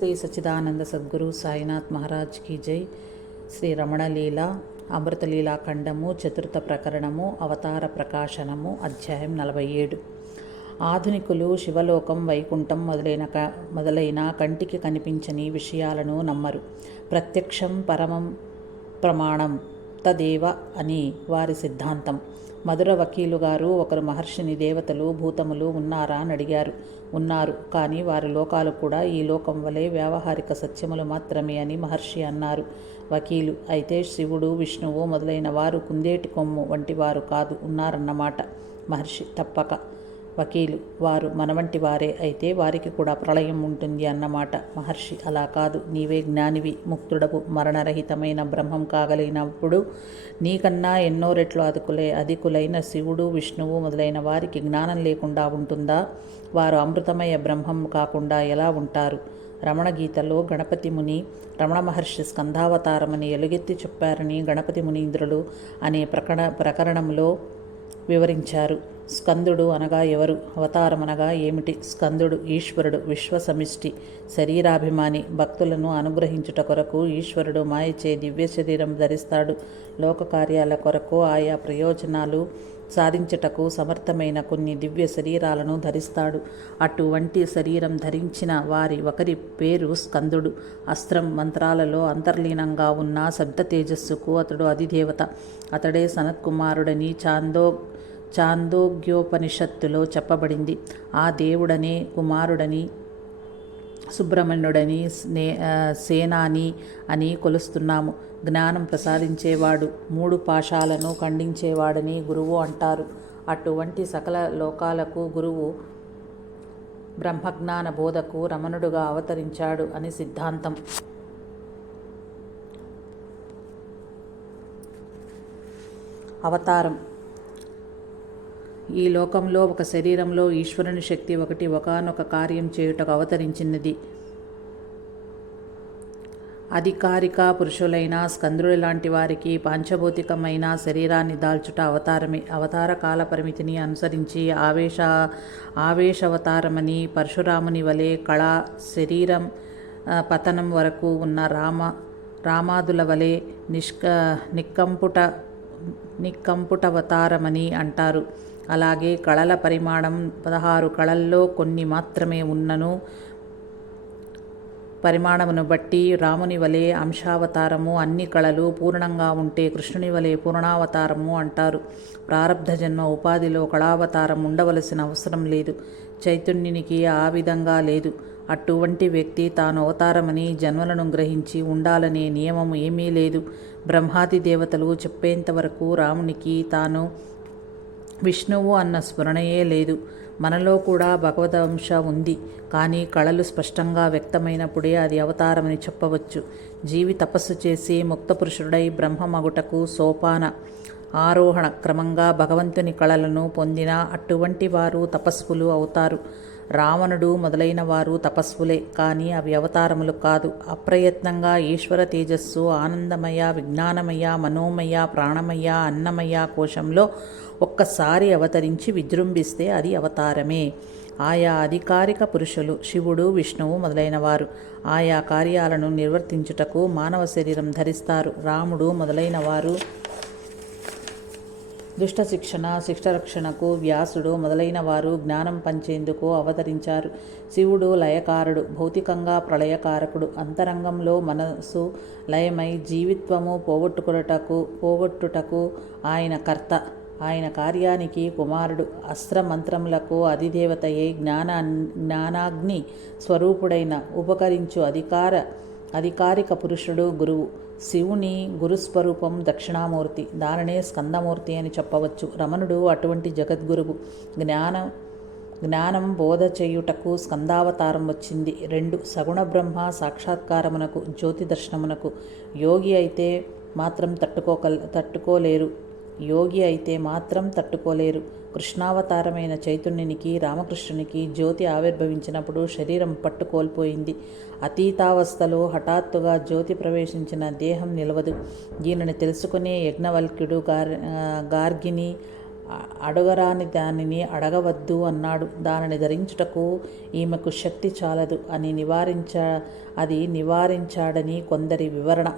శ్రీ సచ్చిదానంద సద్గురు సాయినాథ్ మహారాజ్ కీ జై. శ్రీ రమణలీల అమృతలీలా ఖండము చతుర్థ ప్రకరణము అవతార ప్రకాశనము అధ్యాయం నలభై ఏడు. ఆధునికులు శివలోకం వైకుంఠం మొదలైన క మొదలైన కంటికి కనిపించని విషయాలను నమ్మరు. ప్రత్యక్షం పరమం ప్రమాణం తదేవ అని వారి సిద్ధాంతం. మధుర వకీలు గారు ఒకరు మహర్షిని దేవతలు భూతములు ఉన్నారా అని అడిగారు. ఉన్నారు. కానీ వారి లోకాలు కూడా ఈ లోకం వలె వ్యావహారిక సత్యములు మాత్రమే అని మహర్షి అన్నారు. వకీలు అయితే శివుడు విష్ణువు మొదలైన వారు కుందేటి కొమ్ము వంటి వారు కాదు ఉన్నారన్నమాట. మహర్షి తప్పక. వకీలు. వారు మనవంటి వారే అయితే వారికి కూడా ప్రళయం ఉంటుంది అన్నమాట మహర్షి అలా కాదు. నీవే జ్ఞానివి ముక్తుడవు మరణరహితమైన బ్రహ్మం కాగలిగినప్పుడు నీకన్నా ఎన్నో రెట్లు అదుకులే అధికులైన శివుడు విష్ణువు మొదలైన వారికి జ్ఞానం లేకుండా ఉంటుందా? వారు అమృతమయ బ్రహ్మం కాకుండా ఎలా ఉంటారు? రమణ గీతలో గణపతి ముని రమణ మహర్షి స్కంధావతారమని ఎలుగెత్తి చెప్పారని గణపతి మునీంద్రులు అనే ప్రకణ ప్రకరణంలో వివరించారు. స్కందుడు అనగా ఎవరు? అవతారం అనగా ఏమిటి? స్కందుడు ఈశ్వరుడు విశ్వసమిష్టి శరీరాభిమాని భక్తులను అనుగ్రహించుట కొరకు ఈశ్వరుడు మాయచే దివ్య శరీరం ధరిస్తాడు. లోక కార్యాల కొరకు ఆయా ప్రయోజనాలు సాధించుటకు సమర్థమైన కొన్ని దివ్య శరీరాలను ధరిస్తాడు. అటువంటి శరీరం ధరించిన వారి ఒకరి పేరు స్కందుడు. అస్త్రం మంత్రాలలో అంతర్లీనంగా ఉన్న శబ్ద తేజస్సుకు అతడు అధిదేవత. అతడే సనత్కుమారుడని చాందో చాందోగ్యోపనిషత్తులో చెప్పబడింది. ఆ దేవుడనే కుమారుడని సుబ్రహ్మణ్యుడని స్నే సేనాని అని కొలుస్తున్నాము. జ్ఞానం ప్రసాదించేవాడు మూడు పాశాలను ఖండించేవాడని గురువు అంటారు. అటువంటి సకల లోకాలకు గురువు బ్రహ్మజ్ఞాన బోధకు రమణుడుగా అవతరించాడు అని సిద్ధాంతం. అవతారం. ఈ లోకంలో ఒక శరీరంలో ఈశ్వరుని శక్తి ఒకటి ఒకనొక కార్యం చేయుటకు అవతరించినది. అధికారిక పురుషులైన స్కంద్రుడి లాంటి వారికి పాంచభౌతికమైన శరీరాన్ని దాల్చుట అవతారమే. అవతార కాల పరిమితిని అనుసరించి ఆవేశ ఆవేశవతారమని పరశురాముని వలె కళ శరీరం పతనం వరకు ఉన్న రామ రామాదుల వలె నిష్క నిక్కంపుట నిక్కంపుటవతారమని అంటారు. అలాగే కళల పరిమాణం పదహారు కళల్లో కొన్ని మాత్రమే ఉన్నను. పరిమాణమును బట్టి రాముని వలె అంశావతారము అన్ని కళలు పూర్ణంగా ఉంటే కృష్ణుని వలె పూర్ణావతారము అంటారు. ప్రారంధ జన్మ ఉపాధిలో కళావతారం ఉండవలసిన అవసరం లేదు. చైతన్యునికి ఆ విధంగా లేదు. అటువంటి వ్యక్తి తాను అవతారమని జన్మలను గ్రహించి ఉండాలనే నియమం ఏమీ లేదు. బ్రహ్మాది దేవతలు చెప్పేంతవరకు రామునికి తాను విష్ణువు అన్న స్మరణయే లేదు. మనలో కూడా భగవదంశ ఉంది. కానీ కళలు స్పష్టంగా వ్యక్తమైనప్పుడే అది అవతారమని చెప్పవచ్చు. జీవి తపస్సు చేసి ముక్త పురుషుడై బ్రహ్మమగుటకు సోపాన ఆరోహణ క్రమంగా భగవంతుని కళలను పొందిన అటువంటి వారు తపస్సులు అవుతారు. రావణుడు మొదలైన వారు తపస్సులే. కానీ అవి అవతారములు కాదు. అప్రయత్నంగా ఈశ్వర తేజస్సు ఆనందమయ విజ్ఞానమయ మనోమయ ప్రాణమయ అన్నమయ కోశంలో ఒక్కసారి అవతరించి విజృంభిస్తే అది అవతారమే. ఆయా అధికారిక పురుషులు శివుడు విష్ణువు మొదలైనవారు. ఆయా కార్యాలను నిర్వర్తించుటకు మానవ శరీరం ధరిస్తారు. రాముడు మొదలైన వారు దుష్ట శిక్షణ శిష్టరక్షణకు వ్యాసుడు మొదలైన వారు జ్ఞానం పంచేందుకు అవతరించారు. శివుడు లయకారుడు భౌతికంగా ప్రళయకారకుడు. అంతరంగంలో మనసు లయమై జీవిత్వము పోగొట్టుకుటకు పోగొట్టుటకు ఆయన కర్త. ఆయన కార్యానికి కుమారుడు అస్త్రమంత్రములకు అధిదేవతయే జ్ఞానా జ్ఞానాగ్ని స్వరూపుడైన ఉపకరించు అధికార అధికారిక పురుషుడు గురువు. శివుని గురుస్వరూపం దక్షిణామూర్తి. దానినే స్కందమూర్తి అని చెప్పవచ్చు. రమణుడు అటువంటి జగద్గురువు. జ్ఞానం జ్ఞానం బోధ చేయుటకు స్కందావతారం వచ్చింది. రెండు సగుణ బ్రహ్మ సాక్షాత్కారమునకు జ్యోతి దర్శనమునకు యోగి అయితే మాత్రం తట్టుకోక తట్టుకోలేరు. యోగి అయితే మాత్రం తట్టుకోలేరు. కృష్ణావతారమైన చైతన్యునికి రామకృష్ణునికి జ్యోతి ఆవిర్భవించినప్పుడు శరీరం పట్టుకోల్పోయింది. అతీతావస్థలో హఠాత్తుగా జ్యోతి ప్రవేశించిన దేహం నిలవదు. దీనిని తెలుసుకునే యజ్ఞవల్క్యుడు గార్ గార్గిని అడగరాని దానిని అడగవద్దు అన్నాడు. దానిని ధరించుటకు ఈమెకు శక్తి చాలదు. అని నివారించ అది నివారించాడని కొందరి వివరణ.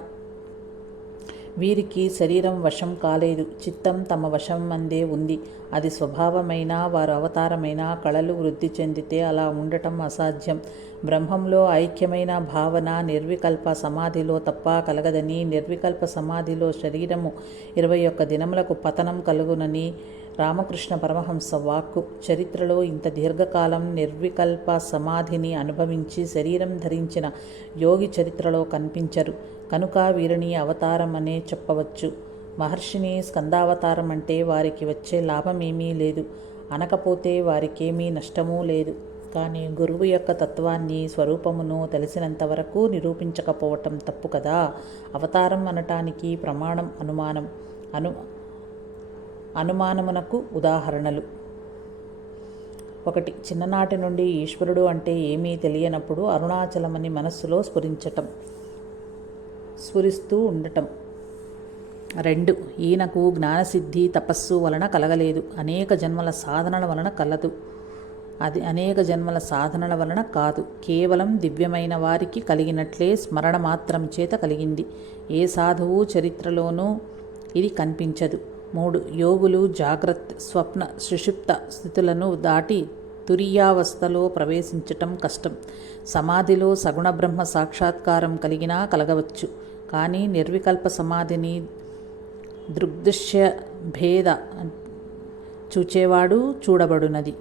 వీరికి శరీరం వశం కాలేదు. చిత్తం తమ వశం అందే ఉంది. అది స్వభావమైన వారు అవతారమైన కళలు వృద్ధి చెందితే అలా ఉండటం అసాధ్యం. బ్రహ్మంలో ఐక్యమైన భావన నిర్వికల్ప సమాధిలో తప్ప కలగదని నిర్వికల్ప సమాధిలో శరీరము ఇరవై ఒక్క దినములకు పతనం కలుగునని రామకృష్ణ పరమహంస వాక్కు. చరిత్రలో ఇంత దీర్ఘకాలం నిర్వికల్ప సమాధిని అనుభవించి శరీరం ధరించిన యోగి చరిత్రలో కనిపించరు. కనుక వీరిని అవతారం అనే చెప్పవచ్చు. మహర్షిని స్కందావతారం అంటే వారికి వచ్చే లాభమేమీ లేదు. అనకపోతే వారికేమీ నష్టమూ లేదు. కానీ గురువు యొక్క తత్వాన్ని స్వరూపమును తెలిసినంత వరకు నిరూపించకపోవటం తప్పు కదా. అవతారం అనటానికి ప్రమాణం అనుమానం అను అనుమానమునకు ఉదాహరణలు. ఒకటి చిన్ననాటి నుండి ఈశ్వరుడు అంటే ఏమీ తెలియనప్పుడు అరుణాచలమని మనస్సులో స్ఫురించటం. స్ఫురిస్తూ ఉండటం. రెండు ఈయనకు జ్ఞానసిద్ధి తపస్సు వలన కలగలేదు. అనేక జన్మల సాధనల వలన కలదు. అది అనేక జన్మల సాధనల వలన కాదు. కేవలం దివ్యమైన వారికి కలిగినట్లే స్మరణ మాత్రం చేత కలిగింది. ఏ సాధువు చరిత్రలోనూ ఇది కనిపించదు. మూడు యోగులు జాగ్రత్త స్వప్న సుషుప్త స్థితులను దాటి తురియావస్థలో ప్రవేశించటం కష్టం. సమాధిలో సగుణ బ్రహ్మ సాక్షాత్కారం కలిగినా కలగవచ్చు. కానీ నిర్వికల్ప సమాధిని దృగ్దృశ్య భేద చూచేవాడు చూడబడునది.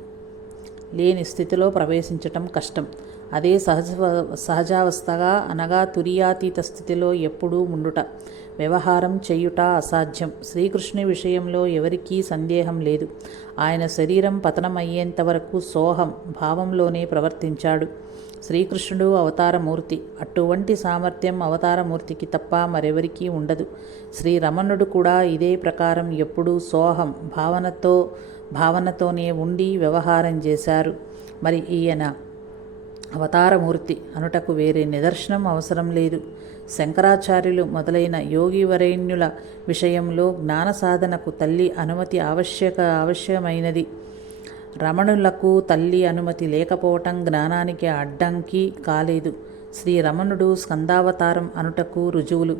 లేని స్థితిలో ప్రవేశించటం కష్టం. అదే సహజ సహజావస్థగా అనగా తురియాతీత స్థితిలో ఎప్పుడూ ఉండుట. వ్యవహారం చెయ్యుట అసాధ్యం. శ్రీకృష్ణుని విషయంలో ఎవరికీ సందేహం లేదు. ఆయన శరీరం పతనమయ్యేంత వరకు సోహం భావంలోనే ప్రవర్తించాడు. శ్రీకృష్ణుడు అవతారమూర్తి. అటువంటి సామర్థ్యం అవతారమూర్తికి తప్ప మరెవరికీ ఉండదు. శ్రీ రమణుడు కూడా ఇదే ప్రకారం ఎప్పుడూ సోహం భావనతో భావనతోనే ఉండి వ్యవహారం చేశారు. మరి ఈయన అవతారమూర్తి అనుటకు వేరే నిదర్శనం అవసరం లేదు. శంకరాచార్యులు మొదలైన యోగి వరేణ్యుల విషయంలో జ్ఞాన సాధనకు తల్లి అనుమతి ఆవశ్యక ఆవశ్యమైనది. రమణులకు తల్లి అనుమతి లేకపోవటం జ్ఞానానికి అడ్డంకి కాలేదు. శ్రీ రమణుడు స్కందావతారం అనుటకు రుజువులు.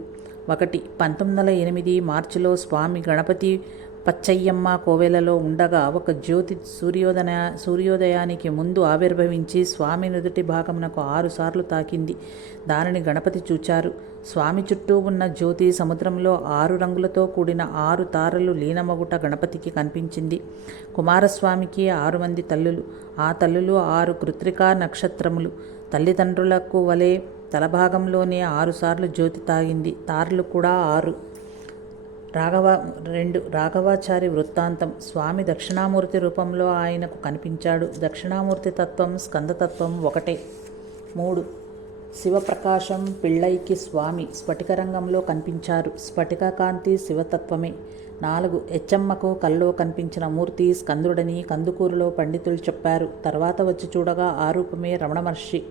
ఒకటి పంతొమ్మిది వందల ఎనిమిది మార్చిలో స్వామి గణపతి పచ్చయ్యమ్మ కోవెలలో ఉండగా ఒక జ్యోతి సూర్యోదయ సూర్యోదయానికి ముందు ఆవిర్భవించి స్వామి నుదుటి భాగమునకు ఆరుసార్లు తాకింది. దానిని గణపతి చూచారు. స్వామి చుట్టూ ఉన్న జ్యోతి సముద్రంలో ఆరు రంగులతో కూడిన ఆరు తారలు లీనమగుట గణపతికి కనిపించింది. కుమారస్వామికి ఆరు మంది తల్లులు. ఆ తల్లులు ఆరు కృత్రికా నక్షత్రములు. తల్లిదండ్రులకు వలె తలభాగంలోనే ఆరుసార్లు జ్యోతి తాగింది. తారలు కూడా ఆరు. రాఘవ రెండు రాఘవాచారి వృత్తాంతం. స్వామి దక్షిణామూర్తి రూపంలో ఆయనకు కనిపించాడు. దక్షిణామూర్తి తత్వం స్కందతత్వం ఒకటే. మూడు శివప్రకాశం పిళ్ళైకి స్వామి స్ఫటిక రంగంలో కనిపించారు. స్ఫటిక కాంతి శివతత్వమే. నాలుగు హెచ్చమ్మకు కల్లో కనిపించిన మూర్తి స్కందుడని కందుకూరులో పండితులు చెప్పారు. తర్వాత వచ్చి చూడగా ఆ రూపమే రమణ మహర్షి.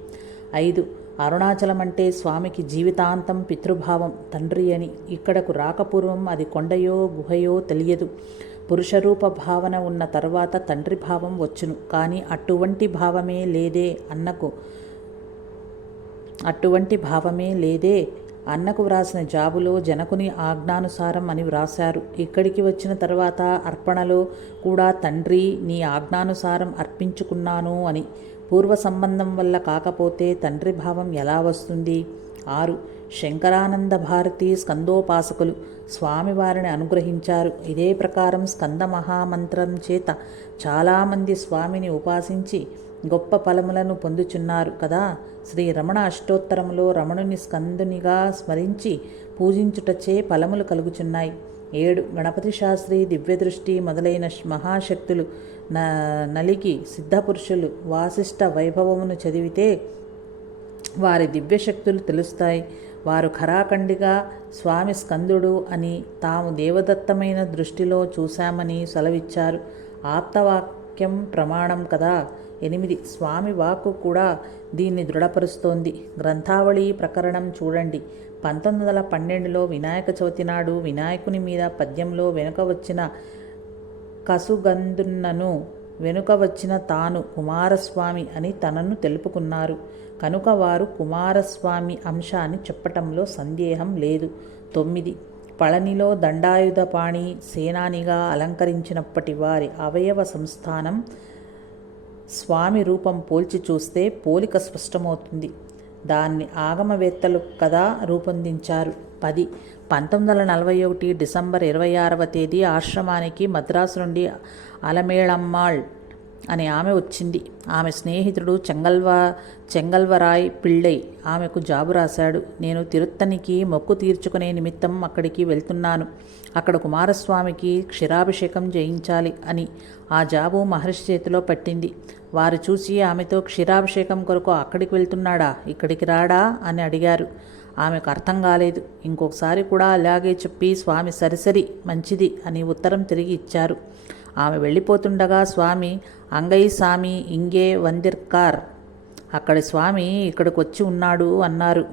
ఐదు. అరుణాచలం అంటే స్వామికి జీవితాంతం పితృభావం తండ్రి అని. ఇక్కడకు రాకపూర్వం అది కొండయో గుహయో తెలియదు. పురుషరూప భావన ఉన్న తర్వాత తండ్రి భావం వచ్చును. కానీ అటువంటి భావమే లేదే అన్నకు అటువంటి భావమే లేదే అన్నకు వ్రాసిన జాబులో జనకుని ఆజ్ఞానుసారం అని వ్రాశారు. ఇక్కడికి వచ్చిన తర్వాత అర్పణలో కూడా తండ్రి నీ ఆజ్ఞానుసారం అర్పించుకున్నాను అని. పూర్వ సంబంధం వల్ల కాకపోతే తండ్రి భావం ఎలా వస్తుంది? ఆరు. శంకరానంద భారతి స్కందోపాసకులు స్వామివారిని అనుగ్రహించారు. ఇదే ప్రకారం స్కంద మహామంత్రం చేత చాలామంది స్వామిని ఉపాసించి గొప్ప ఫలములను పొందుచున్నారు కదా? శ్రీ రమణ అష్టోత్తరంలో రమణుని స్కందునిగా స్మరించి పూజించుటచే ఫలములు కలుగుచున్నాయి. ఏడు. గణపతి శాస్త్రి దివ్యదృష్టి మొదలైన మహాశక్తులు న నలిగి సిద్ధపురుషులు వాసిష్ట వైభవమును చదివితే వారి దివ్యశక్తులు తెలుస్తాయి. వారు ఖరాఖండిగా స్వామి స్కందుడు అని తాము దేవదత్తమైన దృష్టిలో చూశామని సెలవిచ్చారు. వాక్యం ప్రమాణం కదా. ఎనిమిది. స్వామి వాక్కు కూడా దీన్ని దృఢపరుస్తోంది. గ్రంథావళి ప్రకరణం చూడండి. పంతొమ్మిది వందల పన్నెండులో వినాయక చవితి నాడు వినాయకుని మీద పద్యంలో వెనుక వచ్చిన కసుగందున్నను వెనుక వచ్చిన తాను కుమారస్వామి అని తనను తెలుపుకున్నారు. కనుక వారు కుమారస్వామి అంశాన్ని చెప్పటంలో సందేహం లేదు. తొమ్మిది. పళనిలో దండాయుధపాణి సేనానిగా అలంకరించినప్పటి వారి అవయవ సంస్థానం స్వామి రూపం పోల్చి చూస్తే పోలిక స్పష్టమవుతుంది. దాన్ని ఆగమవేత్తలు కదా రూపొందించారు? పది. పంతొమ్మిది వందల నలభై ఒకటి డిసెంబర్ ఇరవై ఆరవ తేదీ ఆశ్రమానికి మద్రాసు నుండి అలమేళమ్మాళ్ అని ఆమె వచ్చింది. ఆమె స్నేహితుడు చెంగల్వ చెంగల్వరాయ్ పిళ్ళై ఆమెకు జాబు రాశాడు. నేను తిరుత్తనికి మొక్కు తీర్చుకునే నిమిత్తం అక్కడికి వెళ్తున్నాను. అక్కడ కుమారస్వామికి క్షీరాభిషేకం చేయించాలి అని ఆ జాబు మహర్షి చేతిలో పట్టింది. వారు చూసి ఆమెతో క్షీరాభిషేకం కొరకు అక్కడికి వెళ్తున్నాడా ఇక్కడికి రాడా అని అడిగారు. ఆమెకు అర్థం కాలేదు. ఇంకొకసారి కూడా అలాగే చెప్పి స్వామి సరిసరి మంచిది అని ఉత్తరం తిరిగి ఇచ్చారు. ఆమె వెళ్ళిపోతుండగా స్వామి అంగై స్వామి ఇంగే వందిర్కార్. అక్కడి స్వామి ఇక్కడికి వచ్చి ఉన్నాడు అన్నారు.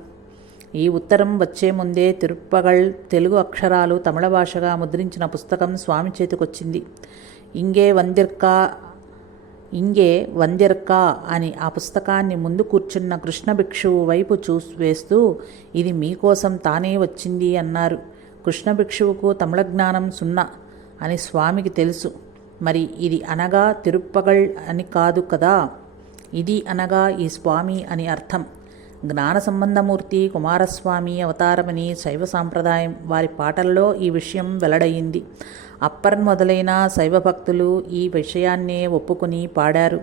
ఈ ఉత్తరం వచ్చే ముందే తిరుప్పగల్ తెలుగు అక్షరాలు తమిళ భాషగా ముద్రించిన పుస్తకం స్వామి చేతికొచ్చింది. ఇంగే వందిర్కా ఇంగే వందిర్కా అని ఆ పుస్తకాన్ని ముందు కూర్చున్న కృష్ణ భిక్షువు వైపు చూ వేస్తూ ఇది మీకోసం తానే వచ్చింది అన్నారు. కృష్ణ భిక్షువుకు తమిళ జ్ఞానం సున్నా అని స్వామికి తెలుసు. మరి ఇది అనగా తిరుప్పగల్ అని కాదు కదా? ఇది అనగా ఈ స్వామి అని అర్థం. జ్ఞాన సంబంధమూర్తి కుమారస్వామి అవతారమని శైవ సాంప్రదాయం వారి పాటల్లో ఈ విషయం వెల్లడయింది. అప్పర్ మొదలైన శైవ భక్తులు ఈ విషయాన్నే ఒప్పుకుని పాడారు.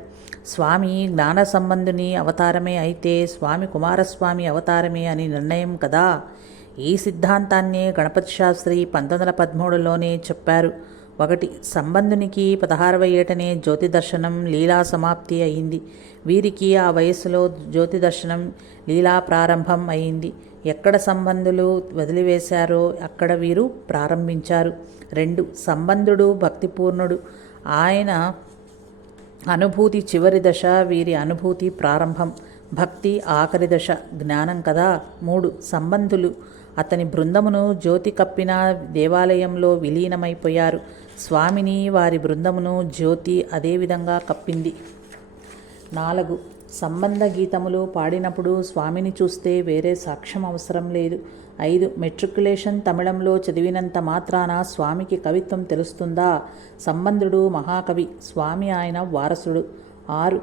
స్వామి జ్ఞాన సంబంధుని అవతారమే అయితే స్వామి కుమారస్వామి అవతారమే అని నిర్ణయం కదా? ఈ సిద్ధాంతాన్నే గణపతి శాస్త్రి పంతొమ్మిది వందల పదమూడులోనే చెప్పారు. ఒకటి సంబంధునికి పదహారవ ఏటనే జ్యోతి దర్శనం లీలా సమాప్తి అయింది. వీరికి ఆ వయస్సులో జ్యోతి దర్శనం లీలా ప్రారంభం అయింది. ఎక్కడ సంబంధులు వదిలివేశారో అక్కడ వీరు ప్రారంభించారు. రెండు సంబంధుడు భక్తిపూర్ణుడు. ఆయన అనుభూతి చివరి దశ వీరి అనుభూతి ప్రారంభం. భక్తి ఆఖరి దశ జ్ఞానం కదా. మూడు సంబంధులు. అతని బృందమును జ్యోతి కప్పిన దేవాలయంలో విలీనమైపోయారు. స్వామిని వారి బృందమును జ్యోతి అదేవిధంగా కప్పింది. నాలుగు. సంబంధ గీతములు పాడినప్పుడు స్వామిని చూస్తే వేరే సాక్ష్యం అవసరం లేదు. ఐదు. మెట్రికులేషన్ తమిళంలో చదివినంత మాత్రాన స్వామికి కవిత్వం తెలుస్తుందా? సంబంధుడు మహాకవి. స్వామి ఆయన వారసుడు. ఆరు.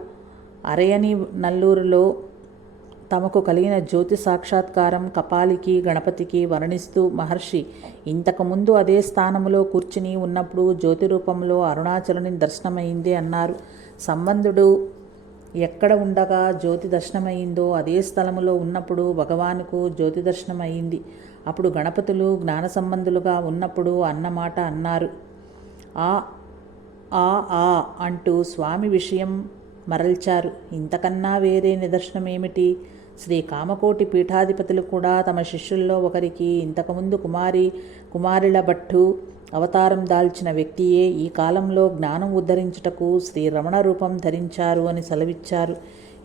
అరయని నల్లూరులో తమకు కలిగిన జ్యోతి సాక్షాత్కారం కపాలికి గణపతికి వర్ణిస్తూ మహర్షి ఇంతకుముందు అదే స్థానంలో కూర్చుని ఉన్నప్పుడు జ్యోతి రూపంలో అరుణాచలుని దర్శనమైంది అన్నారు. సంబంధుడు ఎక్కడ ఉండగా జ్యోతి దర్శనమైందో అదే స్థలములో ఉన్నప్పుడు భగవానుకు జ్యోతి దర్శనమైంది. అప్పుడు గణపతులు జ్ఞాన సంబంధులుగా ఉన్నప్పుడు అన్నమాట అన్నారు. ఆ ఆ ఆ అంటూ స్వామి విషయం మరల్చారు. ఇంతకన్నా వేరే నిదర్శనమేమిటి? శ్రీ కామకోటి పీఠాధిపతులు కూడా తమ శిష్యుల్లో ఒకరికి ఇంతకుముందు కుమారి కుమారుల భట్టు అవతారం దాల్చిన వ్యక్తియే. ఈ కాలంలో జ్ఞానం ఉద్ధరించుటకు శ్రీ రమణ రూపం ధరించారు అని సెలవిచ్చారు.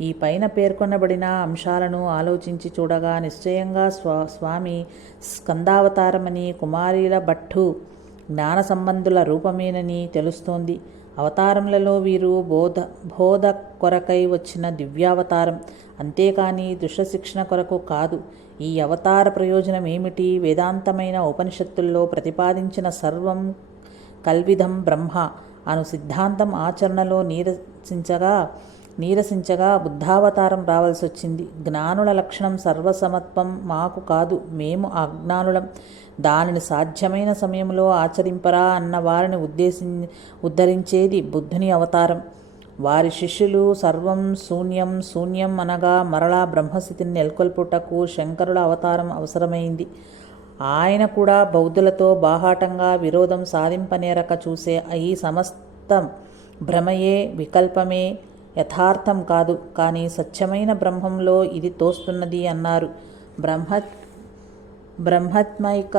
ఈ పైన పేర్కొనబడిన అంశాలను ఆలోచించి చూడగా నిశ్చయంగా స్వా స్వామి స్కందావతారమని కుమారీల భట్టు జ్ఞాన సంబంధుల రూపమేనని తెలుస్తోంది. అవతారములలో వీరు బోధ బోధ కొరకై వచ్చిన దివ్యావతారం. అంతేకాని దుష్టశిక్షణ కొరకు కాదు. ఈ అవతార ప్రయోజనం ఏమిటి? వేదాంతమైన ఉపనిషత్తుల్లో ప్రతిపాదించిన సర్వం కల్విధం బ్రహ్మ అను సిద్ధాంతం ఆచరణలో నీరసించగా నీరసించగా బుద్ధావతారం రావాల్సి వచ్చింది జ్ఞానుల లక్షణం సర్వసమత్వం మాకు కాదు. మేము అజ్ఞానులం. దానిని సాధ్యమైన సమయంలో ఆచరింపరా అన్న వారిని ఉద్దేశి ఉద్ధరించేది బుద్ధుని అవతారం. వారి శిష్యులు సర్వం శూన్యం శూన్యం అనగా మరలా బ్రహ్మస్థితిని నెలకొల్పుటకు శంకరుల అవతారం అవసరమైంది. ఆయన కూడా బౌద్ధులతో బాహాటంగా విరోధం సాధింపనేరక చూసే ఈ సమస్త భ్రమయే వికల్పమే యథార్థం కాదు. కానీ సత్యమైన బ్రహ్మంలో ఇది తోస్తున్నది అన్నారు. బ్రహ్మ బ్రహ్మత్మైక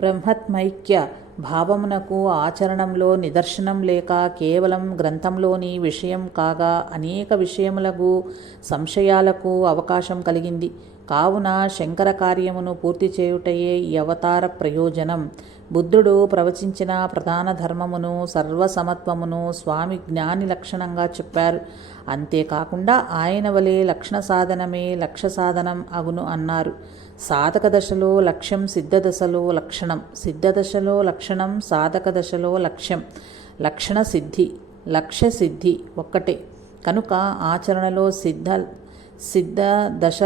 బ్రహ్మత్మైక్య భావమునకు ఆచరణంలో నిదర్శనం లేక కేవలం గ్రంథంలోని విషయం కాగా అనేక విషయములకు సంశయాలకు అవకాశం కలిగింది. కావున శంకర కార్యమును పూర్తి చేయుటయే ఈ అవతార ప్రయోజనం. బుద్ధుడు ప్రవచించిన ప్రధాన ధర్మమును సర్వసమత్వమును స్వామి జ్ఞాని లక్షణంగా చెప్పారు. అంతేకాకుండా ఆయన వలె లక్షణ సాధనమే లక్ష్య సాధనం అగును అన్నారు. సాధక దశలో లక్ష్యం సిద్ధ దశలో లక్షణం సిద్ధ దశలో లక్షణం సాధక దశలో లక్ష్యం. లక్షణ సిద్ధి లక్ష్య సిద్ధి ఒక్కటే. కనుక ఆచరణలో సిద్ధ సిద్ధ దశ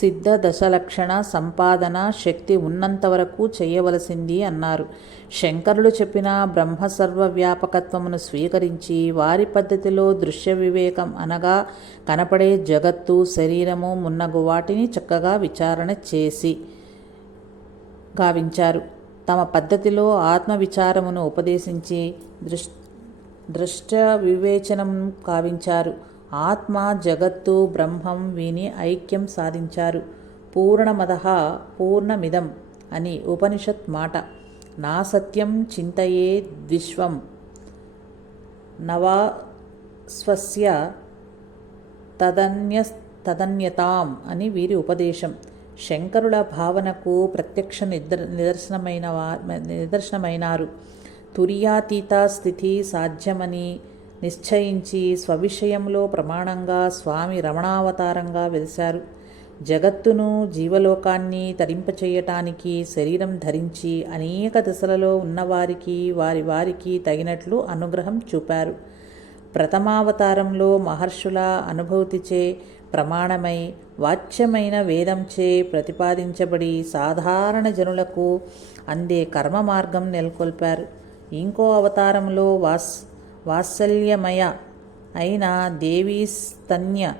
సిద్ధ దశలక్షణ సంపాదన శక్తి ఉన్నంత వరకు చేయవలసింది అన్నారు. శంకరులు చెప్పిన బ్రహ్మసర్వ వ్యాపకత్వమును స్వీకరించి వారి పద్ధతిలో దృశ్య వివేకం అనగా కనపడే జగత్తు శరీరము మున్నగు వాటిని చక్కగా విచారణ చేసి గావించారు. తమ పద్ధతిలో ఆత్మ విచారమును ఉపదేశించి దృష్ దృష్ట వివేచనం కావించారు ఆత్మ జగత్తు బ్రహ్మం విని ఐక్యం సాధించారు. పూర్ణమద పూర్ణమిదం అని ఉపనిషత్ మాట. నా సత్యం చింతయే విశ్వం నవాస్వస్య తదన్య తదన్యతాం అని వీరి ఉపదేశం. శంకరుల భావనకు ప్రత్యక్ష నిద్ర నిదర్శనమైన నిదర్శనమైనారు. తురియాతీత స్థితి సాధ్యమని నిశ్చయించి స్వవిషయంలో ప్రమాణంగా స్వామి రమణావతారంగా వెలిశారు. జగత్తును జీవలోకాన్ని తరింపచేయటానికి శరీరం ధరించి అనేక దశలలో ఉన్నవారికి వారి వారికి తగినట్లు అనుగ్రహం చూపారు. ప్రథమావతారంలో మహర్షుల అనుభూతిచే ప్రమాణమై వాచ్యమైన వేదంచే ప్రతిపాదించబడి సాధారణ జనులకు అందే కర్మ మార్గం నెలకొల్పారు. ఇంకో అవతారంలో వాస్ వాత్సల్యమయ అయిన దేవీస్తన్య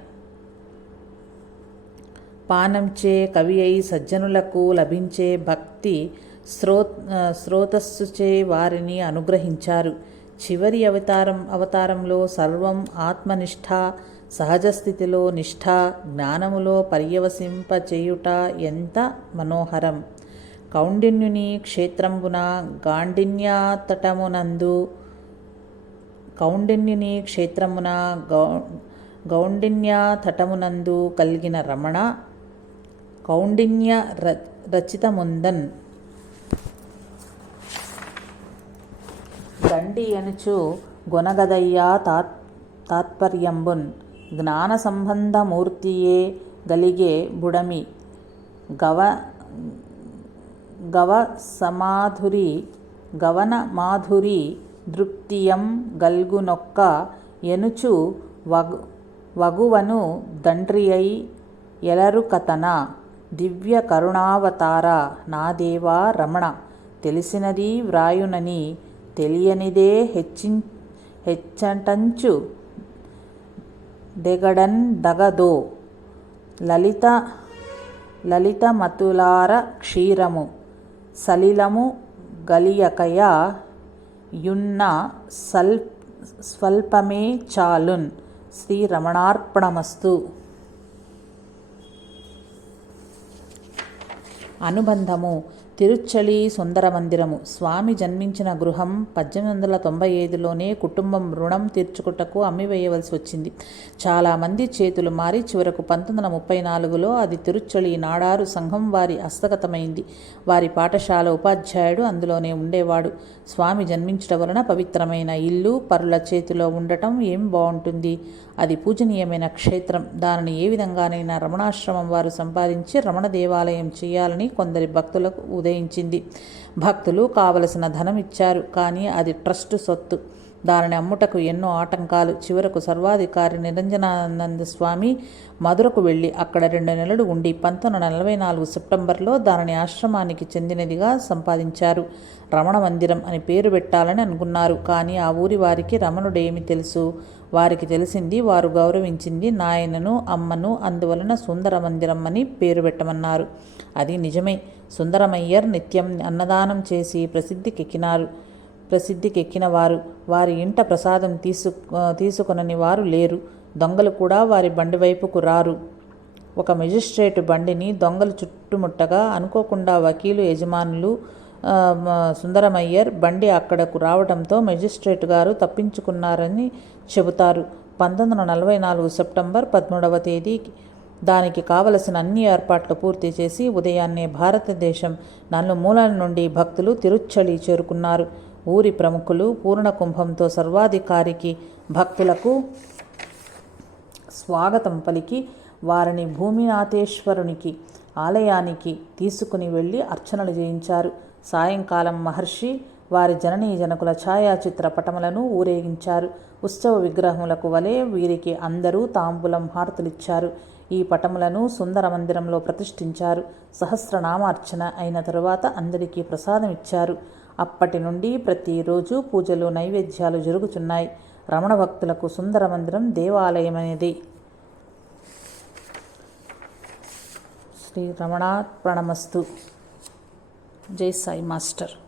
పానంచే కవి అయి సజ్జనులకు లభించే భక్తి శ్రో శ్రోతస్సుచే వారిని అనుగ్రహించారు. చివరి అవతారం అవతారంలో సర్వం ఆత్మనిష్ట సహజ స్థితిలో నిష్ఠ జ్ఞానములో పర్యవసింపచేయుట ఎంత మనోహరం. కౌండిన్యుని క్షేత్రంబున గాండిన్యాతటమునందు కౌండిన్యుని క్షేత్రమున గౌ గౌండిన్య తటమునందు కలిగిన రమణ కౌండిన్య ర రచితముందన్. దండి అనుచు గుణగదయ్యా తాత్ తాత్పర్యంబున్. జ్ఞాన సంబంధమూర్తియే గలిగే బుడమి. గవ గవ సమాధురి గవన మాధురి దృప్తియం గల్గునొక్క ఎనుచు వగు వగువను దండ్రియై ఎలరుకతన దివ్య కరుణావతార నాదేవా రమణ తెలిసినది వ్రాయునని తెలియనిదే హెచ్చిం హెచ్చటంచు దెగడన్ దగదో లలిత లలితమతులార క్షీరము సలిలము గలియకయ యున్న సల్ స్వల్పమే చాలున్. శ్రీ రమణార్పణమస్తు. అనుబంధము. తిరుచ్చలి సుందర మందిరము. స్వామి జన్మించిన గృహం పద్దెనిమిది వందల తొంభై ఐదులోనే కుటుంబం రుణం తీర్చుకుటకు అమ్మివేయవలసి వచ్చింది. చాలామంది చేతులు మారి చివరకు పంతొమ్మిది వందల ముప్పై నాలుగులో అది తిరుచ్చలి నాడారు సంఘం వారి హస్తగతమైంది. వారి పాఠశాల ఉపాధ్యాయుడు అందులోనే ఉండేవాడు. స్వామి జన్మించడం వలన పవిత్రమైన ఇల్లు పరుల చేతిలో ఉండటం ఏం బాగుంటుంది అది పూజనీయమైన క్షేత్రం. దానిని ఏ విధంగానైనా రమణాశ్రమం వారు సంపాదించి రమణ దేవాలయం చేయాలని కొందరి భక్తులకు ఉదయం ఉదయించింది భక్తులు కావలసిన ధనం ఇచ్చారు కానీ అది ట్రస్ట్ సొత్తు. దానిని అమ్ముటకు ఎన్నో ఆటంకాలు. చివరకు సర్వాధికారి నిరంజనానంద స్వామి మధురకు వెళ్ళి అక్కడ రెండు నెలలు ఉండి పంతొమ్మిది నలభై నాలుగు సెప్టెంబర్లో దానిని ఆశ్రమానికి చెందినదిగా సంపాదించారు. రమణ మందిరం అని పేరు పెట్టాలని అనుకున్నారు. కానీ ఆ ఊరి వారికి రమణుడేమి తెలుసు? వారికి తెలిసింది వారు గౌరవించింది నాయనను అమ్మను అందువలన సుందర మందిరం అని పేరు పెట్టమన్నారు. అది నిజమే. సుందరమయ్యర్ నిత్యం అన్నదానం చేసి ప్రసిద్ధికెక్కినారు. ప్రసిద్ధికెక్కిన వారు వారి ఇంట ప్రసాదం తీసు తీసుకొనని వారు లేరు. దొంగలు కూడా వారి బండి వైపుకు రారు. ఒక మెజిస్ట్రేటు బండిని దొంగలు చుట్టుముట్టగా అనుకోకుండా వకీలు యజమానులు సుందరమయ్యర్ బండి అక్కడకు రావడంతో మెజిస్ట్రేట్ గారు తప్పించుకున్నారని చెబుతారు. పంతొమ్మిది వందల నలభై నాలుగు సెప్టెంబర్ పదమూడవ తేదీ దానికి కావలసిన అన్ని ఏర్పాట్లు పూర్తి చేసి ఉదయాన్నే భారతదేశం నలుమూలల నుండి భక్తులు తిరుచ్చలి చేరుకున్నారు. ఊరి ప్రముఖులు పూర్ణ కుంభంతో సర్వాధికారికి భక్తులకు స్వాగతం పలికి వారిని భూమినాథేశ్వరునికి ఆలయానికి తీసుకుని వెళ్ళి అర్చనలు చేయించారు. సాయంకాలం మహర్షి వారి జననీ జనకుల ఛాయాచిత్ర పటములను ఊరేగించారు. ఉత్సవ విగ్రహములకు వలె వీరికి అందరూ తాంబూలం హారతులిచ్చారు. ఈ పటములను సుందర మందిరంలో ప్రతిష్ఠించారు. సహస్రనామార్చన అయిన తరువాత అందరికీ ప్రసాదం ఇచ్చారు అప్పటి నుండి ప్రతిరోజు పూజలు నైవేద్యాలు జరుగుతున్నాయి రమణ భక్తులకు సుందర మందిరం దేవాలయమనేది. శ్రీ రమణ ప్రణమస్తు జై సాయి మాస్టర్.